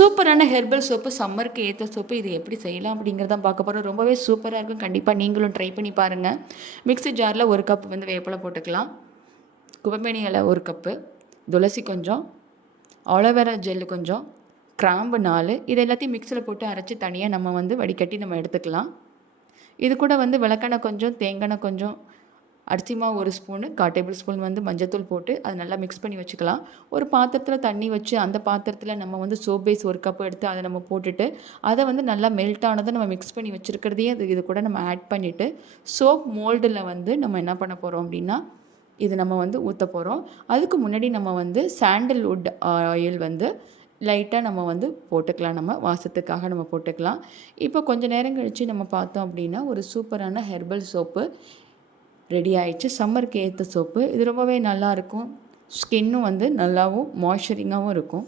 சூப்பரான herbal soap, சம்மருக்கு ஏற்ற சோப்பு. இது எப்படி செய்யலாம் அப்படிங்கிறதான் பார்க்க போகிறோம். ரொம்பவே சூப்பராக இருக்கும். கண்டிப்பாக நீங்களும் ட்ரை பண்ணி பாருங்கள். மிக்ஸி ஜாரில் 1 கப் வந்து வேப்பிலை போட்டுக்கலாம். குப்பைமேனி இலை 1 கப்பு, துளசி கொஞ்சம், ஆலோவேரா ஜெல்லு கொஞ்சம், கிராம்பு 4. இது எல்லாத்தையும் மிக்ஸியில் போட்டு அரைச்சி தனியாக நம்ம வந்து வடிகட்டி நம்ம எடுத்துக்கலாம். இது கூட வந்து விளக்கெண்ணெய் கொஞ்சம், தேங்காய் கொஞ்சம், அரிசி மாவு 1 ஸ்பூனு, 1/4 டேபிள் ஸ்பூன் வந்து மஞ்சத்தூள் போட்டு அதை நல்லா மிக்ஸ் பண்ணி வச்சுக்கலாம். ஒரு பாத்திரத்தில் தண்ணி வச்சு அந்த பாத்திரத்தில் நம்ம வந்து சோப் பேஸ் 1 கப் எடுத்து அதை நம்ம போட்டுட்டு அதை வந்து நல்லா மெல்ட் ஆனதை நம்ம மிக்ஸ் பண்ணி வச்சுருக்கிறதையே இது கூட நம்ம ஆட் பண்ணிவிட்டு சோப் மோல்டில் வந்து நம்ம என்ன பண்ண போகிறோம் அப்படின்னா இது நம்ம வந்து ஊற்ற போகிறோம். அதுக்கு முன்னாடி நம்ம வந்து சாண்டல்வுட் ஆயில் வந்து லைட்டாக நம்ம வந்து போட்டுக்கலாம். நம்ம வாசத்துக்காக நம்ம போட்டுக்கலாம். இப்போ கொஞ்சம் நேரம் கழித்து நம்ம பார்த்தோம் அப்படின்னா ஒரு சூப்பரான ஹெர்பல் சோப்பு ரெடி ஆயிடுச்சு. சம்மருக்கு ஏற்ற சோப்பு. இது ரொம்பவே நல்லாயிருக்கும். ஸ்கின்னும் வந்து நல்லாவும் மாய்ஸ்சரிங்காகவும் இருக்கும்.